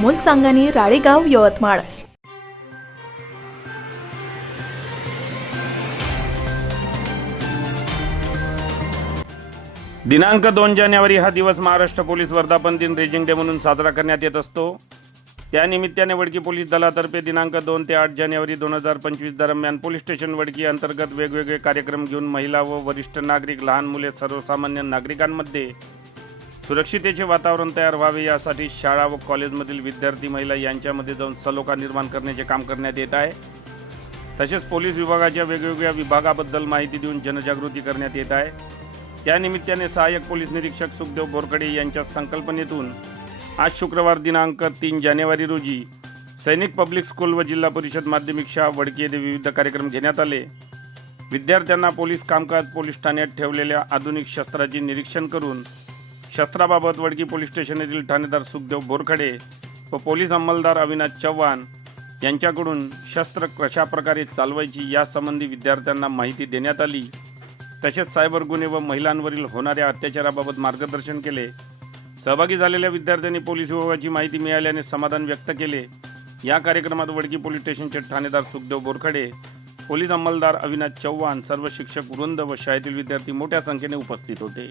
अमोल सांगानी राळेगाव यवतमाळ. दिनांक दोन जानेवारी हा दिवस महाराष्ट्र पोलीस वर्धापन दिन रेजिंग डे म्हणून साजरा करण्यात येत असतो. त्यानिमित्ताने वडकी पोलीस दलातर्फे दिनांक दोन ते आठ जानेवारी दोन हजार पंचवीस दरम्यान पोलीस स्टेशन वडकी अंतर्गत वेगवेगळे कार्यक्रम घेऊन महिला व वरिष्ठ नागरिक लहान मुले सर्वसामान्य नागरिकांमध्ये सुरक्षितेचे वातावरण तयार व्हावे यासाठी शाळा व कॉलेजमधील विद्यार्थी महिला यांच्यामध्ये जाऊन सलोखा निर्माण करण्याचे काम करण्यात येत आहे. तसेच पोलीस विभागाच्या वेगवेगळ्या विभागाबद्दल माहिती देऊन जनजागृती करण्यात येत आहे. त्यानिमित्ताने सहाय्यक पोलीस निरीक्षक सुखदेव बोरकडे यांच्या संकल्पनेतून आज शुक्रवार दिनांक तीन जानेवारी रोजी सैनिक पब्लिक स्कूल व जिल्हा परिषद माध्यमिक शाळा वडकी येथे विविध कार्यक्रम घेण्यात आले. विद्यार्थ्यांना पोलीस कामकाज पोलीस ठाण्यात ठेवलेल्या आधुनिक शस्त्राचे निरीक्षण करून शस्त्राबाबत वडकी पोलीस स्टेशन येथील ठाणेदार सुखदेव बोरखडे व पोलीस अंमलदार अविनाश चव्हाण यांच्याकडून शस्त्र कशा प्रकारे चालवायची यासंबंधी विद्यार्थ्यांना माहिती देण्यात आली. तसेच सायबर गुन्हे व महिलांवरील होणाऱ्या अत्याचाराबाबत मार्गदर्शन केले. सहभागी झालेल्या विद्यार्थ्यांनी पोलीस विभागाची माहिती मिळाल्याने समाधान व्यक्त केले. या कार्यक्रमात वडकी पोलीस स्टेशनचे ठाणेदार सुखदेव बोरखडे पोलीस अंमलदार अविनाश चव्हाण सर्व शिक्षक वृंद व शाळेतील विद्यार्थी मोठ्या संख्येने उपस्थित होते.